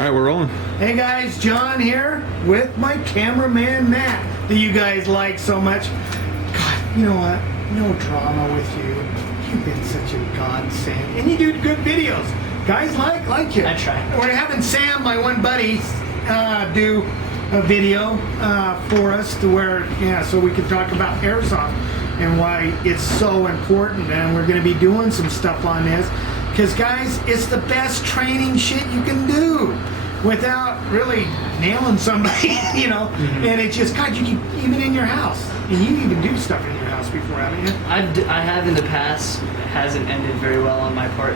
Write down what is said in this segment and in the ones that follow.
Alright, we're rolling. Hey guys, John here with my cameraman Matt that you guys like so much. God, you know what? No drama with you. You've been such a godsend. And you do good videos. Guys like you. I try. We're having Sam, my one buddy, do a video for us to where, so we can talk about Airsoft and why it's so important. And we're going to be doing some stuff on this. Because, guys, it's the best training shit you can do without really nailing somebody, you know. Mm-hmm. And it's just, God, you can, even in your house. And you even do stuff in your house before, haven't you? I have in the past. It hasn't ended very well on my part.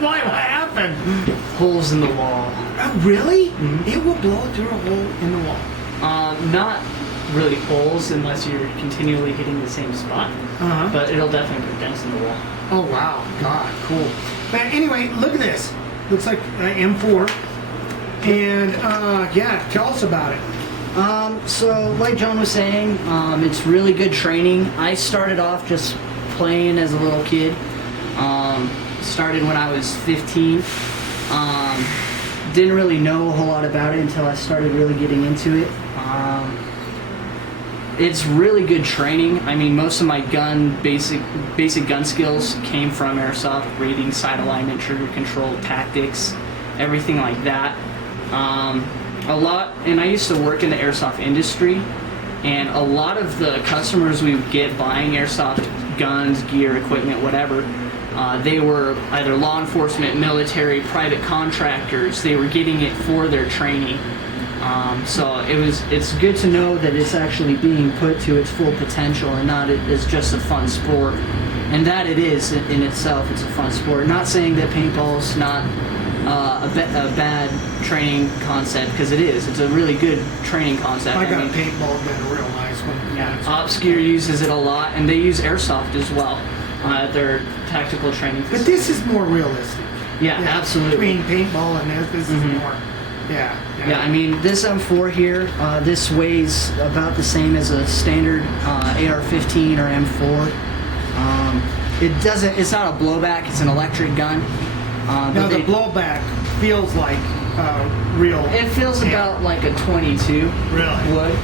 Why? What happened? Holes in the wall. Really? Mm-hmm. It will blow through a hole in the wall. Not really holes unless you're continually hitting the same spot. Uh-huh. But it'll definitely put dents in the wall. Oh, wow. God, cool. But anyway, look at this. Looks like M4. And, tell us about it. So, like John was saying, it's really good training. I started off just playing as a little kid. Started when I was 15. Didn't really know a whole lot about it until I started really getting into it. It's really good training. I mean, most of my basic gun skills came from Airsoft, reading, sight alignment, trigger control, tactics, everything like that. And I used to work in the Airsoft industry, and a lot of the customers we would get buying Airsoft guns, gear, equipment, whatever, they were either law enforcement, military, private contractors. They were getting it for their training. So it's good to know that it's actually being put to its full potential and not as just a fun sport. And that it is in itself, it's a fun sport. Not saying that paintball's not a bad training concept, because it is. It's a really good training concept. I got a paintball gun, a real nice one. Yeah, Obscure uses it a lot, and they use Airsoft as well at their tactical training facility. But this is more realistic. Yeah, absolutely. Between paintball and this is more. Yeah, I mean, this M4 here, this weighs about the same as a standard AR-15 or M4. It's not a blowback, it's an electric gun. Now the blowback feels like real. It feels about like a 22 really? would,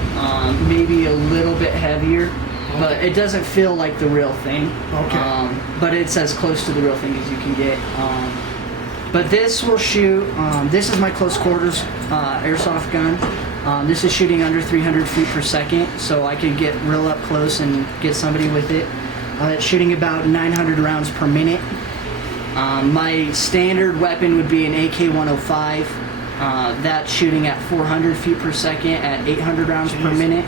maybe a little bit heavier, but it doesn't feel like the real thing. Okay. But it's as close to the real thing as you can get. But this will shoot, this is my close quarters Airsoft gun. This is shooting under 300 feet per second, so I can get real up close and get somebody with it. It's shooting about 900 rounds per minute. My standard weapon would be an AK-105. That's shooting at 400 feet per second at 800 rounds per minute.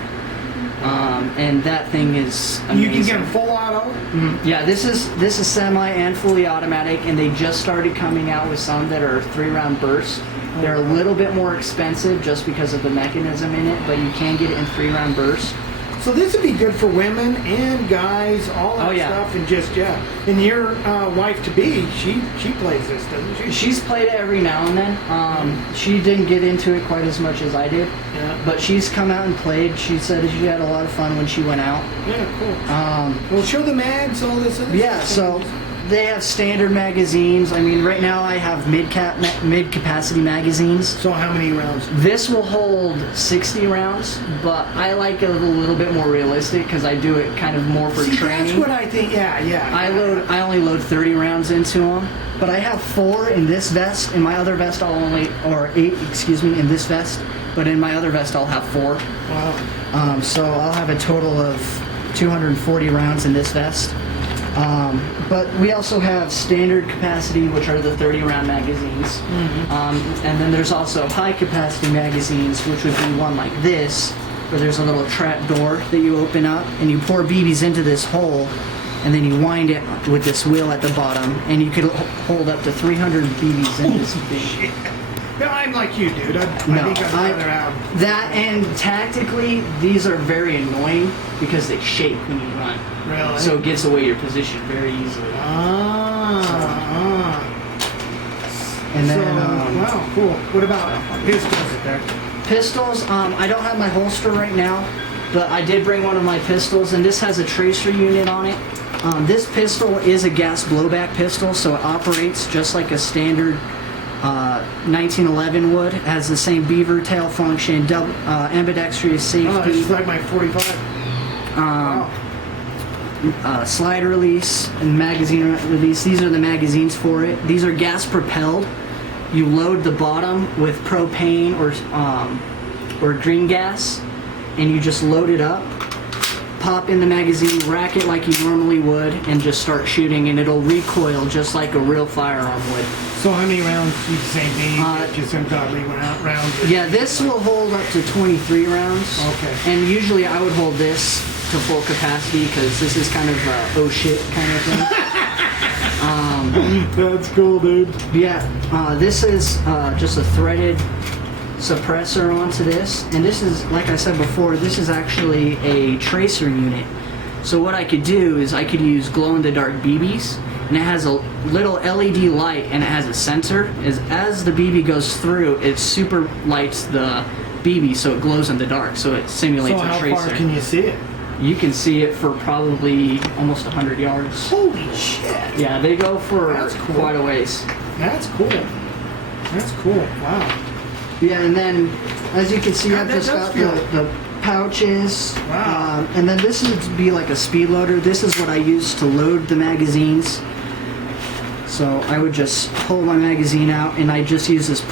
And that thing is amazing. You can get them full auto? Mm-hmm. Yeah, this is semi and fully automatic, and they just started coming out with some that are 3-round bursts. They're a little bit more expensive just because of the mechanism in it, but you can get it in 3-round bursts. So this would be good for women and guys, all that stuff, and just, And your wife-to-be, she plays this, doesn't she? She's played it every now and then. She didn't get into it quite as much as I did, but she's come out and played. She said she had a lot of fun when she went out. Yeah, cool. Well, show the mags, all this other stuff. So they have standard magazines. I mean, right now I have mid-capacity magazines. So how many rounds? This will hold 60 rounds, but I like it a little bit more realistic because I do it kind of more for training. That's what I think. I only load 30 rounds into them, but I have 4 in this vest. In my other vest, or 8, in this vest. But in my other vest, I'll have 4. Wow. So I'll have a total of 240 rounds in this vest. But we also have standard capacity, which are the 30-round magazines. Mm-hmm. And then there's also high capacity magazines, which would be one like this, where there's a little trap door that you open up, and you pour BBs into this hole, and then you wind it with this wheel at the bottom, and you could hold up to 300 BBs in this thing. No, I'm like you, dude. I think I'd rather have that. And tactically, these are very annoying because they shake when you run. Really? So it gives away your position very easily. And then, wow, cool. What about pistols? Pistols, I don't have my holster right now, but I did bring one of my pistols, and this has a tracer unit on it. This pistol is a gas blowback pistol, so it operates just like a standard 1911 wood. It has the same beaver tail function, double, ambidextrous safety. Oh, it's like my 45. Wow. Slide release and magazine release. These are the magazines for it. These are gas propelled. You load the bottom with propane or green gas, and you just load it up, pop in the magazine, rack it like you normally would, and just start shooting, and it'll recoil just like a real firearm would. So how many rounds you say need? Just ungodly rounds? Yeah, this will hold up to 23 rounds. Okay. And usually I would hold this to full capacity because this is kind of oh shit kind of thing. That's cool, dude. Yeah, this is just a threaded suppressor onto this, and this is, like I said before, this is actually a tracer unit. So what I could do is I could use glow-in-the-dark BBs, and it has a little LED light, and it has a sensor. As the BB goes through, it super lights the BB, so it glows in the dark, so it simulates a tracer. So how far can you see it? You can see it for probably almost 100 yards. Holy shit! Yeah, they go for cool. quite a ways. That's cool. That's cool. Wow. Yeah, and then as you can see, God, I've that just does got feel- the pouches. Wow. And then this would be like a speed loader. This is what I use to load the magazines. So I would just pull my magazine out, and I just use this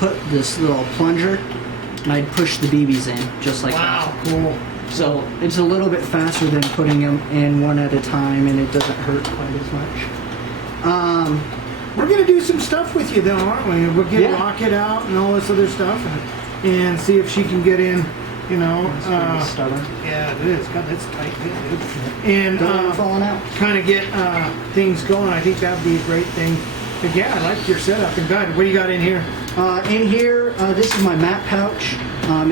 little plunger, and I'd push the BBs in just like that. Wow. Cool. So it's a little bit faster than putting them in one at a time, and it doesn't hurt quite as much. We're gonna do some stuff with you, though, aren't we? We'll get Rocket out and all this other stuff, and see if she can get in. You know. It's really stubborn. Yeah, it is. God, that's tight, dude. And falling out. kind of get things going. I think that'd be a great thing. But yeah, I like your setup. And God, what do you got in here? In here, this is my map pouch.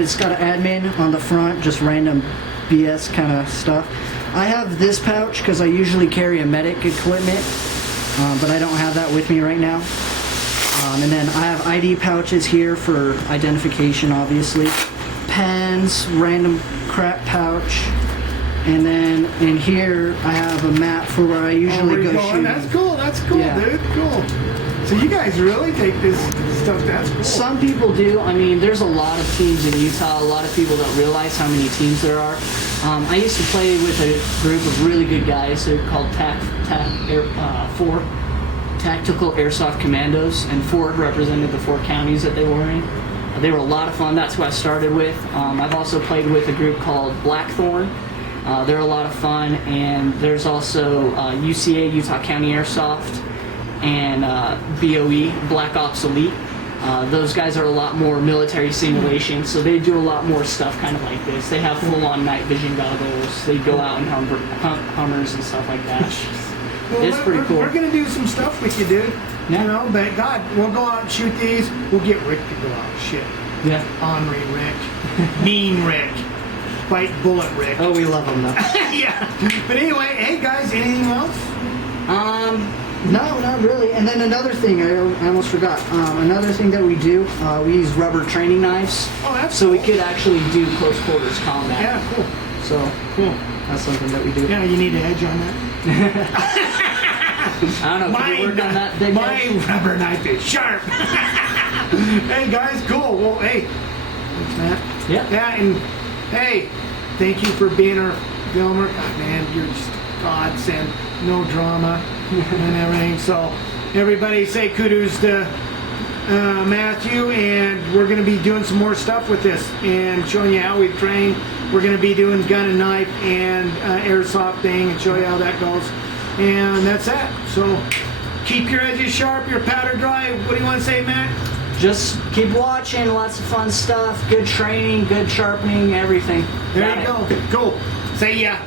It's got an admin on the front, just random BS kind of stuff. I have this pouch because I usually carry a medic equipment, but I don't have that with me right now. And then I have ID pouches here for identification, obviously. Pens, random crap pouch. And then in here, I have a map for where I usually go shooting. That's cool. That's cool, dude. Cool. So you guys really take this stuff. That's cool. Some people do. I mean, there's a lot of teams in Utah. A lot of people don't realize how many teams there are. I used to play with a group of really good guys. They're called FOR, Tactical Airsoft Commandos, and Ford represented the 4 counties that they were in. They were a lot of fun. That's who I started with. I've also played with a group called Blackthorn. They're a lot of fun. And there's also UCA, Utah County Airsoft, and BOE, Black Ops Elite. Those guys are a lot more military simulation, so they do a lot more stuff kind of like this. They have full-on night vision goggles. They go out and hunt Hummers and stuff like that. Well, It's pretty cool. We're going to do some stuff with you, dude. Yeah. You know, but God, we'll go out and shoot these. We'll get Rick to go out and shit. Yeah. Ornery Rick. Mean Rick. Fight Bullet Rick. Oh, we love them though. Yeah. But anyway, hey guys, anything else? No, not really. And then another thing, I almost forgot. Another thing that we do, we use rubber training knives. Oh, that's so cool. we could actually do close quarters combat. Yeah, cool. So Cool. that's something that we do. Yeah, you need an edge on that. I don't know. Can you work on that big my edge? rubber knife is sharp. Hey guys, cool. Well, hey, thanks, Matt. Yeah. Yeah, and hey, thank you for being our filmer. God, man, you're just godsend. No drama and everything. So, everybody say kudos to Matthew, and we're going to be doing some more stuff with this and showing you how we train. We're going to be doing gun and knife and airsoft thing and show you how that goes. And that's that. So keep your edges sharp, your powder dry. What do you want to say, Matt? Just keep watching. Lots of fun stuff. Good training, good sharpening, everything. There Got you it. go. Cool. Say yeah.